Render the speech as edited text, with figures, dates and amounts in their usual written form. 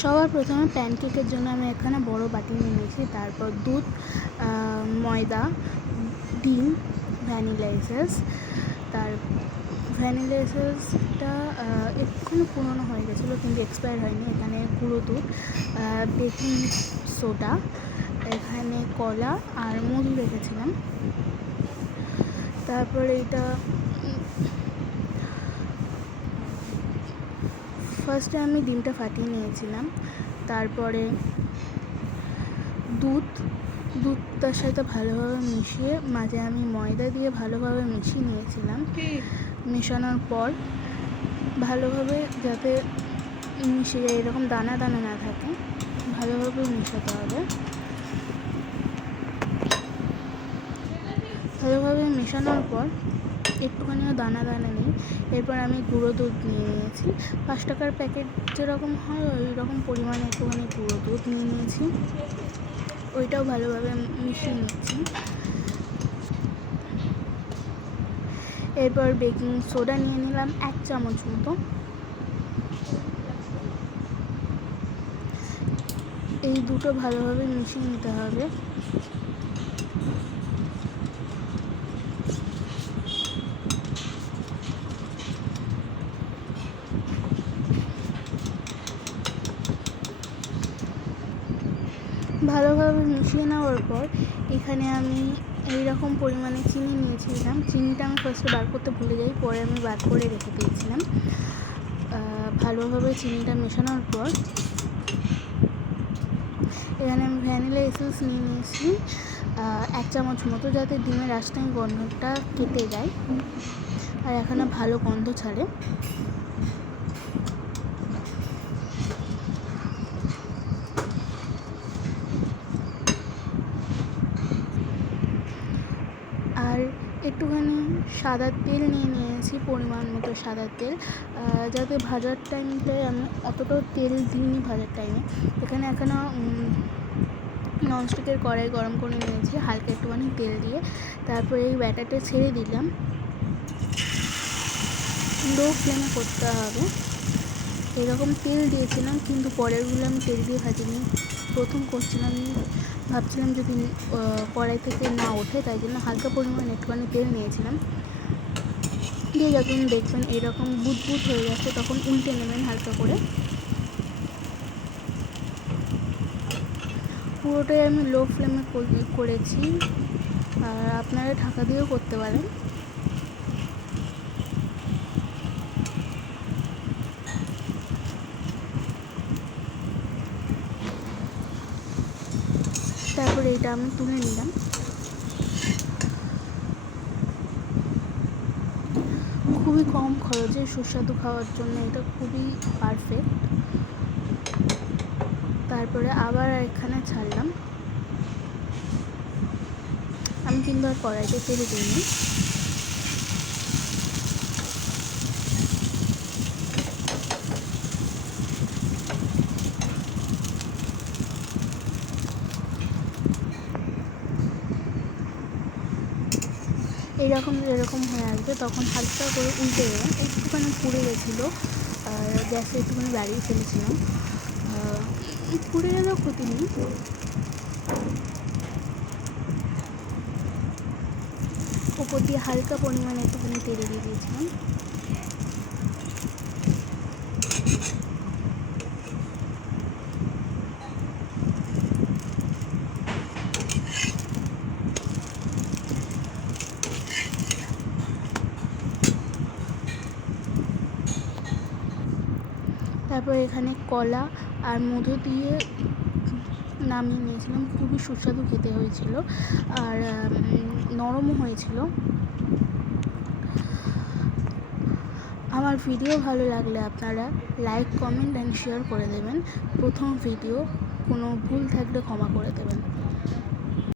সবার প্রথমে প্যানকেকের জন্য আমি এখানে বড় বাটি নিয়ে নিয়েছি। তারপর দুধ, ময়দা, ডিম, ভ্যানিলা এসেন্স। তার ভ্যানিলা এসেন্সটা একটুখানি পুরনো হয়ে গেছিলো কিন্তু এক্সপায়ার হয়নি। এখানে গুঁড়ো দুধ, বেকিং সোডা, এখানে কলা আর মধু রেখেছিলাম। তারপরে এটা ফার্স্টে আমি ডিমটা ফাটিয়ে নিয়েছিলাম। তারপরে দুধটার সাথে ভালোভাবে মিশিয়ে মাঝে আমি ময়দা দিয়ে ভালোভাবে মিশিয়ে নিয়েছিলাম। মেশানোর পর ভালোভাবে যাতে মিশে যায়, এরকম দানা দানা না থাকে, ভালোভাবে মেশাতে হবে। ভালোভাবে মেশানোর পর একটুখানিও দানা দানা নেই। এরপর আমি গুঁড়ো দুধ নিয়ে নিয়েছি। 5 টাকার প্যাকেট যেরকম হয় ওই রকম পরিমাণে একটুখানি গুঁড়ো দুধ নিয়ে নিয়েছি। ওইটাও ভালোভাবে মিশিয়ে নিচ্ছি। এরপর বেকিং সোডা নিয়ে নিলাম 1 চামচ মতো। এই দুটো ভালোভাবে মিশিয়ে নিতে হবে। ভালোভাবে মিশিয়ে নেওয়ার পর এখানে আমি এইরকম পরিমাণে চিনি নিয়েছিলাম। চিনিটা আমি ফার্স্টে বার করতে ভুলে যাই, পরে আমি বার করে রেখে দিয়েছিলাম। ভালোভাবে চিনিটা মেশানোর পর এখানে আমি ভ্যানিলা এসেন্স নিয়ে নিয়েছি 1 চামচ মতো, যাতে ডিমের রাস্তায় গন্ধটা কেটে যায় আর এখানে ভালো গন্ধ ছাড়ে। আর একটুখানি সাদা তেল নিয়ে নিয়েছি, পরিমাণ মতো সাদা তেল, যাতে ভাজার টাইমটায় আমি অতটাও তেল দিইনি ভাজার টাইমে। এখানে এখনও ননস্টিকের কড়াই গরম করে নিয়েছি হালকা একটুখানি তেল দিয়ে। তারপরে এই ব্যাটারটা ছেড়ে দিলাম। লো ফ্লেমে করতে হবে। এরকম তেল দিয়েছিলাম কিন্তু পরেরগুলো আমি তেল দিয়ে ভাজিনি। প্রথম করছিলাম, ভাবছিলাম যদি কড়াই থেকে না ওঠে, তাই জন্য হালকা পরিমাণে একটুখানি তেল নিয়েছিলাম। দিয়ে যখন দেখবেন এরকম বুদবুদ হয়ে যাচ্ছে তখন উল্টে নেবেন হালকা করে। পুরোটাই আমি লো ফ্লেমে করেছি, আর আপনারা ঢাকা দিয়েও করতে পারেন। তারপরে এটা আমি তুলে নিলাম। খুবই কম খরচে সুস্বাদু খাওয়ার জন্য এটা খুবই পারফেক্ট। তারপরে আবার এখানে ছাড়লাম। আমি কিন্তু আর কড়াইতে তেল দিইনি। এইরকম যেরকম হয়ে আসবে তখন হালকা করে উল্টে দেবেন। একটুখানি পুড়ে গেছিলো আর গ্যাসে একটুখানি বাড়িয়ে ফেলেছিলাম। পুড়ে গেলেও ক্ষতি নেই। ওপর দিয়ে হালকা পরিমাণে একটুখানি তেল দিয়ে দিয়েছিলাম। তারপর এখানে কলা আর মধু দিয়ে নামিয়ে নিয়েছিলাম। খুবই সুস্বাদু খেতে হয়েছিল আর নরমও হয়েছিল। আমার ভিডিও ভালো লাগলে আপনারা লাইক, কমেন্ট অ্যান্ড শেয়ার করে দেবেন। প্রথম ভিডিও, কোনো ভুল থাকলে ক্ষমা করে দেবেন।